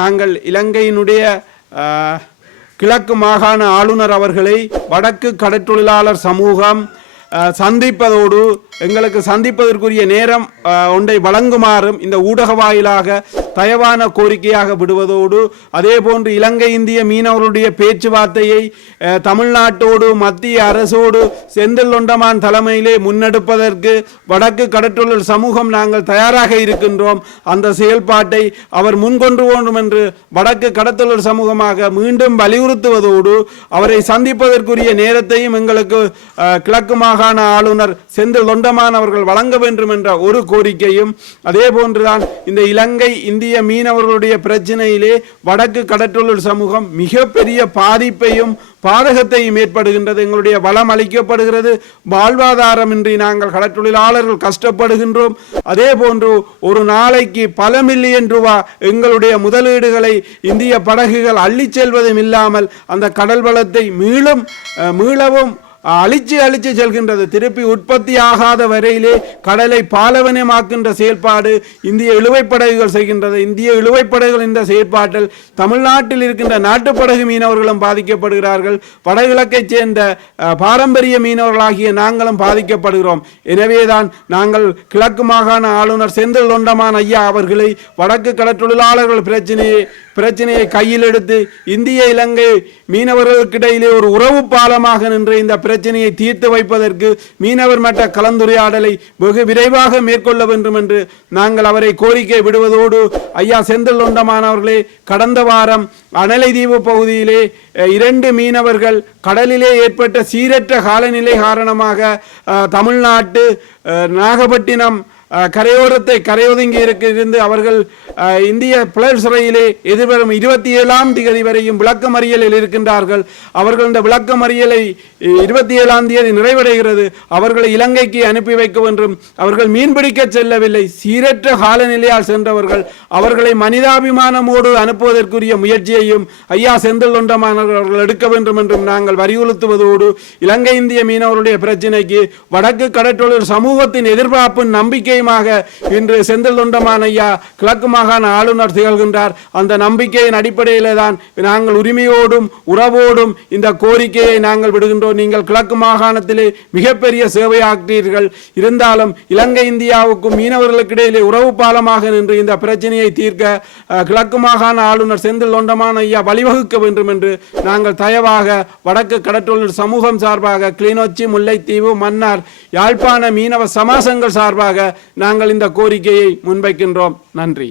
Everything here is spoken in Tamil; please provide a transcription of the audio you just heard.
நாங்கள் இலங்கையினுடைய கிழக்கு மாகாண ஆளுநர் அவர்களை வடக்கு கடற்றொழிலாளர் சமூகம் சந்திப்பதோடு எங்களுக்கு சந்திப்பதற்குரிய நேரம் ஒன்றை வழங்குமாறும் இந்த ஊடக வாயிலாக தயவான கோரிக்கையாக விடுவதோடு அதே போன்று இலங்கை இந்திய மீனவர்களுடைய பேச்சுவார்த்தையை தமிழ்நாட்டோடு மத்திய அரசோடு செந்தில் தொண்டமான் தலைமையிலே முன்னெடுப்பதற்கு வடக்கு கடற்றொழில் சமூகம் நாங்கள் தயாராக இருக்கின்றோம். அந்த செயல்பாட்டை அவர் முன்கொண்டு வேண்டும் என்று வடக்கு கடற்றொழில் சமூகமாக மீண்டும் வலியுறுத்துவதோடு அவரை சந்திப்பதற்குரிய நேரத்தையும் எங்களுக்கு கிழக்கு மாகாண ஆளுநர் செந்தில் தொண்டமான் அவர்கள் வழங்க வேண்டும் என்ற ஒரு கோரிக்கையும், அதே போன்றுதான் இந்த இலங்கை இந்திய மீனவர்களுடைய பிரச்சனையிலே வடக்கு கடற்றொழில் சமூகம் மிகப்பெரிய பாதிப்பையும் பாதகத்தையும் ஏற்படுகின்றது. எங்களுடைய வளம் அளிக்கப்படுகிறது, வாழ்வாதாரமின்றி நாங்கள் கடற்றொழிலாளர்கள் கஷ்டப்படுகின்றோம். அதே போன்று ஒரு நாளைக்கு பல மில்லியன் ரூபாய் எங்களுடைய முதலீடுகளை இந்திய படகுகள் அள்ளிச் செல்வதும் இல்லாமல் அந்த கடல் வளத்தை மீளவும் அழிச்சு செல்கின்றது. திருப்பி உற்பத்தி ஆகாத வரையிலே கடலை பாலவனமாக்கின்ற செயல்பாடு இந்திய இழுவைப்படகுகள் செய்கின்றது. இந்திய இழுவைப்படகுகள் இந்த செயற்பாட்டில் தமிழ்நாட்டில் இருக்கின்ற நாட்டுப்படகு மீனவர்களும் பாதிக்கப்படுகிறார்கள். வடகிழக்கை சேர்ந்த பாரம்பரிய மீனவர்களாகிய நாங்களும் பாதிக்கப்படுகிறோம். எனவேதான் நாங்கள் கிழக்கு மாகாண ஆளுநர் செந்தில் தொண்டமான் ஐயா அவர்களை வடக்கு கடற்றொழிலாளர்கள் பிரச்சனையை கையில் எடுத்து இந்திய இலங்கை மீனவர்களுக்கிடையிலே ஒரு உறவு பாலமாக நின்று இந்த பிரச்சனையை தீர்த்து வைப்பதற்கு மீனவர் மட்ட கலந்துரையாடலை வெகு விரைவாக மேற்கொள்ள வேண்டும் என்று நாங்கள் அவரை கோரிக்கை விடுவதோடு, ஐயா செந்தில் தொண்டமான் அவர்களே, கடந்த வாரம் அனலைதீவு பகுதியிலே 2 மீனவர்கள் கடலிலே ஏற்பட்ட சீரற்ற காலநிலை காரணமாக தமிழ்நாட்டு நாகப்பட்டினம் கரையோரத்தை கரையொதுங்கி இருந்து அவர்கள் இந்திய புலர் சிறையிலே எதிர்வரும் 27ஆம் தேதி வரையும் விளக்கமறியலில் இருக்கின்றார்கள். அவர்கள் இந்த விளக்கமறியலை 27ஆம் தேதி நிறைவடைகிறது. அவர்களை இலங்கைக்கு அனுப்பி வைக்க வேண்டும். அவர்கள் மீன்பிடிக்க செல்லவில்லை, சீரற்ற காலநிலையால் சென்றவர்கள். அவர்களை மனிதாபிமானமோடு அனுப்புவதற்குரிய முயற்சியையும் ஐயா செந்தில் தொண்டமான் அவர்கள் எடுக்க வேண்டும் என்றும் நாங்கள் வலியுறுத்துவதோடு, இலங்கை இந்திய மீனவருடைய பிரச்சினைக்கு வடக்கு கடற்றொழில் சமூகத்தின் எதிர்பார்ப்பு நம்பிக்கை இன்று செந்தில் தொண்டமான் ஐயா கிழக்கு மாகாண ஆளுநர் திகழ்கின்றார். அந்த நம்பிக்கையின் அடிப்படையில் தான் நாங்கள் உரிமையோடும் உறவோடும் இந்த கோரிக்கையை நாங்கள் விடுகின்றோம். நீங்கள் கிழக்கு மாகாணத்திலே மிகப்பெரிய சேவையாற்றீர்கள். இருந்தாலும் இலங்கை இந்தியாவுக்கும் மீனவர்களுக்கு இடையிலே உறவு பாலமாக நின்று இந்த பிரச்சனையை தீர்க்க கிழக்கு மாகாண ஆளுநர் செந்தில் தொண்டமான் ஐயா வழிவகுக்க வேண்டும் என்று நாங்கள் தயவாக வடக்கு கடற்றொழில் சமூகம் சார்பாக, கிளிநொச்சி, முல்லைத்தீவு, மன்னார், யாழ்ப்பாண மீனவ சமாசங்கள் சார்பாக நாங்கள் இந்த கோரிக்கையை முன்வைக்கின்றோம். நன்றி.